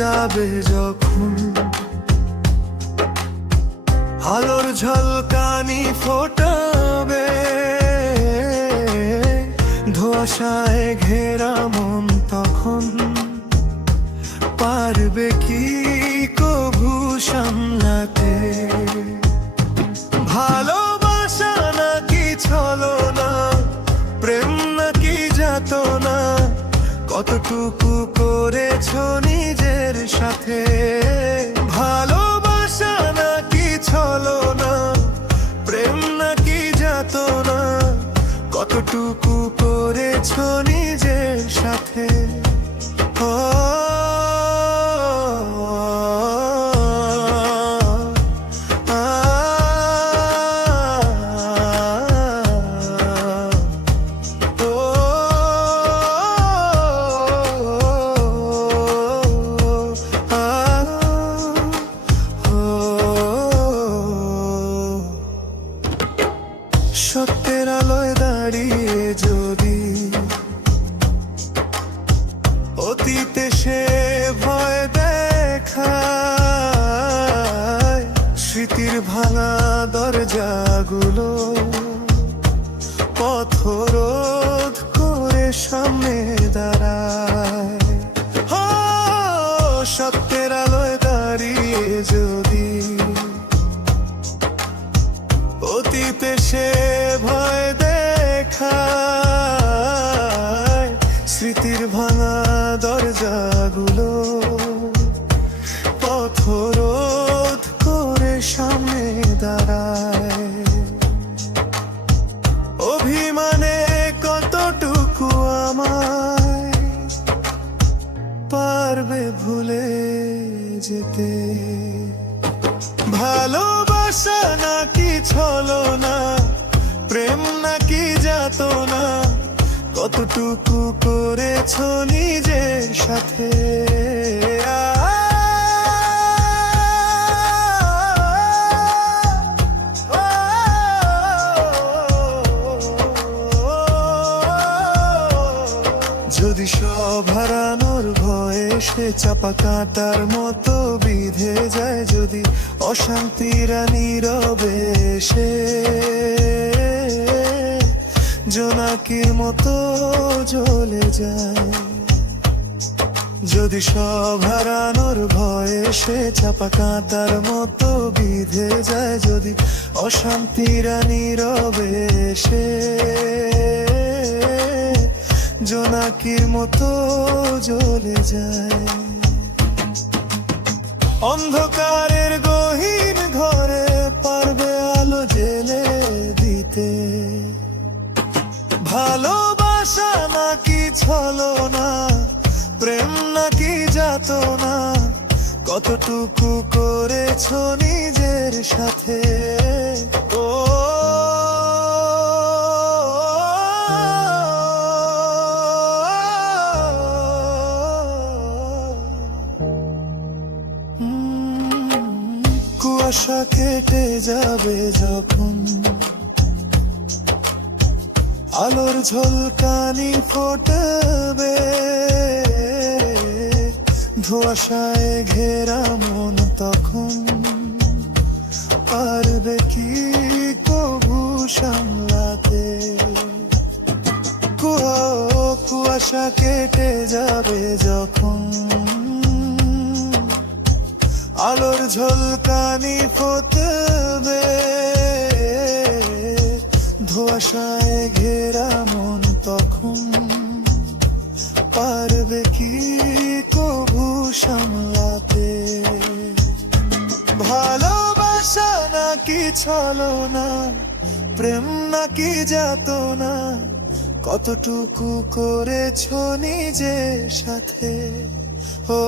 যাবে যখন, আলোর ঝলকানি ফোটাবে, ধোঁয়াশায় ঘেরা মন তখন পারবে কি কভু সামলাতে? ভালোবাসা নাকি ছলনা, প্রেম নাকি যাতনা, কতটুকু করেছো নিজের সাথে? ভালোবাসা নাকি ছলনা, প্রেম নাকি যাতনা, কতটুকু করেছো নিজের সাথে? ও সত্যের আলোয় দাঁড়িয়ে যদি অতীতে সে ভয় দেখায়, স্মৃতির ভাঙা দরজাগুলো পথরোধ করে সামনে দাঁড়ায়। সত্যের আলোয় দাঁড়িয়ে যদি অতীতে সে ভয় দেখায়, স্মৃতির ভাঙা দরজাগুলো পথরোধ করে সামনে দাঁড়ায়। অভিমানে কতটুকু আমায় পারবে ভুলে যেতে? ভালোবাসা নাকি ছলনা, প্রেম নাকি যাতনা, কতটুকু করেছো নিজের সাথে? যদি সব হারানোর ভয়ে সে চাপা কাঁটার মতো বিঁধে যায়, যদি অশান্তিরা নীরবে সে জোনাকির মতো জ্বলে যায়, যদি সব হারানোর ভয়ে সে চাপা কাঁটার মতো বিঁধে যায়, যদি অশান্তিরা নীরবে সে জোনাকির মতো জ্বলে যায়। অন্ধকারের গহীন ঘরে পারবে আলো জেলে দিতে? ভালোবাসা নাকি ছলনা, প্রেম নাকি যাতনা, কতটুকু করেছো নিজের সাথে? ও কুয়াশা কেটে যাবে যখন, আলোর ঝলকানি ফোটাবে, ধোঁয়াশায় ঘেরা মন তখন পারবে কি কভু সামলাতে? কুয়াশা কেটে যাবে যখন, আলোর ঝলকানি ফোটাবে, ধোঁয়াশায় ঘেরা মন তখন পারবে কি কভু সামলাতে? ভালোবাসা নাকি ছলনা, প্রেম নাকি যাতনা, কতটুকু করেছো নিজের সাথে? ও